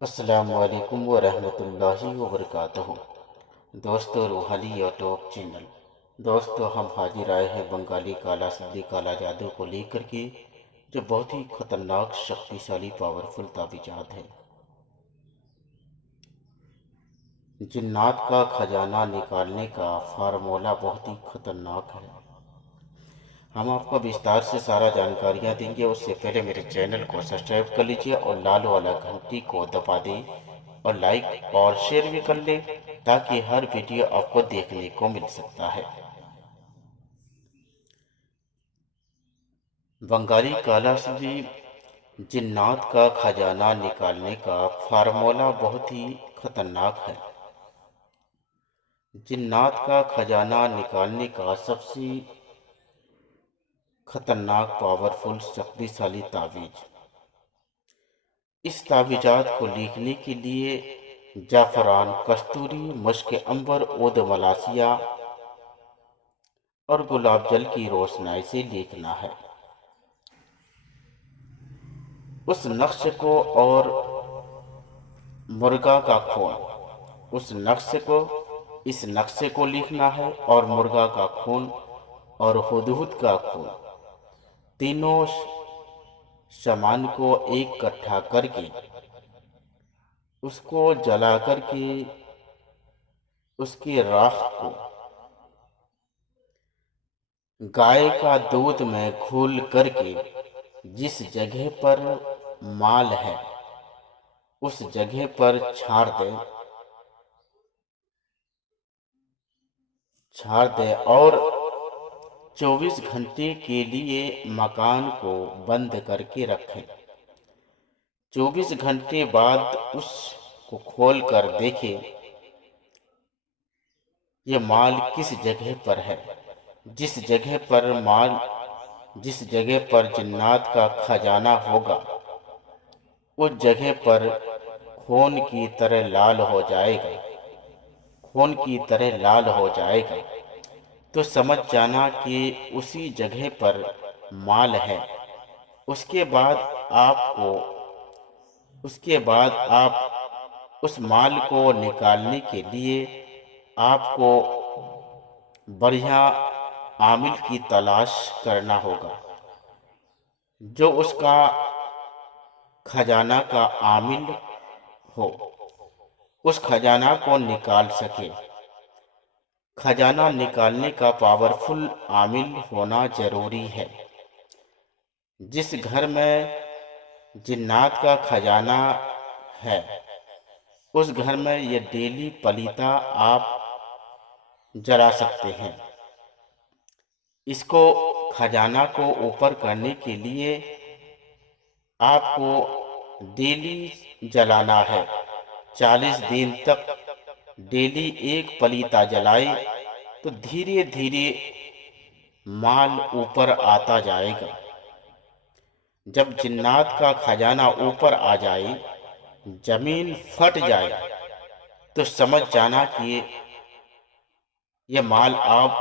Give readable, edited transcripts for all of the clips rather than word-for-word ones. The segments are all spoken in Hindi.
अस्सलाम वालेकुम व रहमतुल्लाहि व बरकातहू। दोस्तों, रूहानी यूट्यूब चैनल। दोस्तों, हम हाजिर आए हैं बंगाली काला सिद्धि काला जादू को लेकर के, जो बहुत ही खतरनाक शक्तिशाली पावरफुल ताबीजात है। जिन्नात का खजाना निकालने का फार्मूला बहुत ही खतरनाक है। हम आपको विस्तार से सारा जानकारियाँ देंगे। उससे पहले मेरे चैनल को सब्सक्राइब कर लीजिए और लाल वाला घंटी को दबा दें और लाइक और शेयर भी कर लें, ताकि हर वीडियो आपको देखने को मिल सकता है। बंगाली काला भी जिन्नात का खजाना निकालने का फार्मूला बहुत ही खतरनाक है। जिन्नात का खजाना निकालने का सबसे खतरनाक पावरफुल शक्तिशाली तावीज। इस तावीज़ात को लिखने के लिए जाफरान, कस्तूरी, मश्क अंबर, ओद मलासिया और गुलाब जल की रोशनाई से लिखना है। उस नक्श को और मुर्गा का खून, उस नक्श को इस नक्शे को लिखना है और मुर्गा का खून और हुदहुद का खून, तीनों सामान को इकट्ठा करके उसको जला करके उसकी राख को गाय का दूध में घोल करके जिस जगह पर माल है उस जगह पर छाड़ दे और 24 घंटे के लिए मकान को बंद करके रखें। 24 घंटे बाद उसको खोल कर देखें ये माल किस जगह पर है। जिस जगह पर जिन्नात का खजाना होगा उस जगह पर खून की तरह लाल हो जाएगा। खून की तरह लाल हो जाएगा तो समझ जाना कि उसी जगह पर माल है। उसके बाद आपको उसके बाद आप उस माल को निकालने के लिए आपको बढ़िया आमिल की तलाश करना होगा, जो उसका खजाना का आमिल हो, उस खजाना को निकाल सके। खजाना निकालने का पावरफुल आमिल होना जरूरी है। जिस घर में जिन्नात का खजाना है उस घर में ये डेली पलीता आप जला सकते हैं। इसको खजाना को ऊपर करने के लिए आपको डेली जलाना है। 40 दिन तक डेली एक पलीता जलाए तो धीरे धीरे माल ऊपर आता जाएगा। जब जिन्नात का खजाना ऊपर आ जाए, जमीन फट जाए, तो समझ जाना कि यह माल आप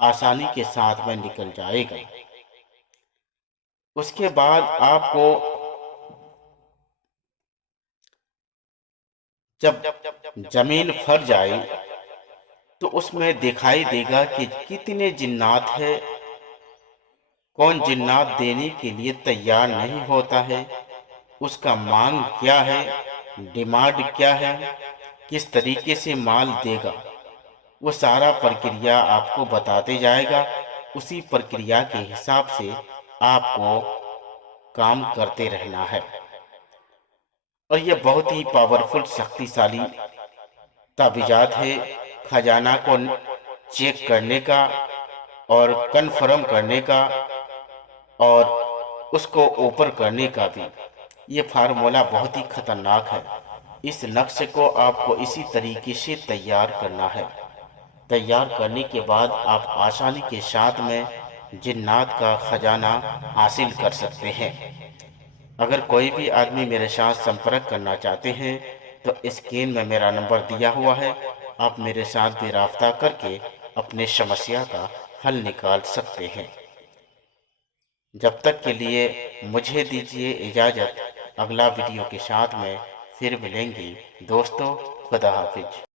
आसानी के साथ में निकल जाएगा। उसके बाद आपको जब जमीन फट जाए तो उसमें दिखाई देगा कि कितने जिन्नात है। कौन जिन्नात देने के लिए तैयार नहीं होता है, उसका मांग क्या है, डिमांड क्या है, किस तरीके से माल देगा, वो सारा प्रक्रिया आपको बताते जाएगा। उसी प्रक्रिया के हिसाब से आपको काम करते रहना है। और यह बहुत ही पावरफुल शक्तिशाली ताबीजात है। खजाना को चेक करने का और कन्फर्म करने का और उसको ऊपर करने का भी ये फार्मूला बहुत ही खतरनाक है। इस नक्शे को आपको इसी तरीके से तैयार करना है। तैयार करने के बाद आप आसानी के साथ में जिन्नात का खजाना हासिल कर सकते हैं। अगर कोई भी आदमी मेरे साथ संपर्क करना चाहते हैं तो स्क्रीन में मेरा नंबर दिया हुआ है। आप मेरे साथ भी राब्ता करके अपने समस्या का हल निकाल सकते हैं। जब तक के लिए मुझे दीजिए इजाज़त। अगला वीडियो के साथ में फिर मिलेंगे दोस्तों। खुदा हाफिज।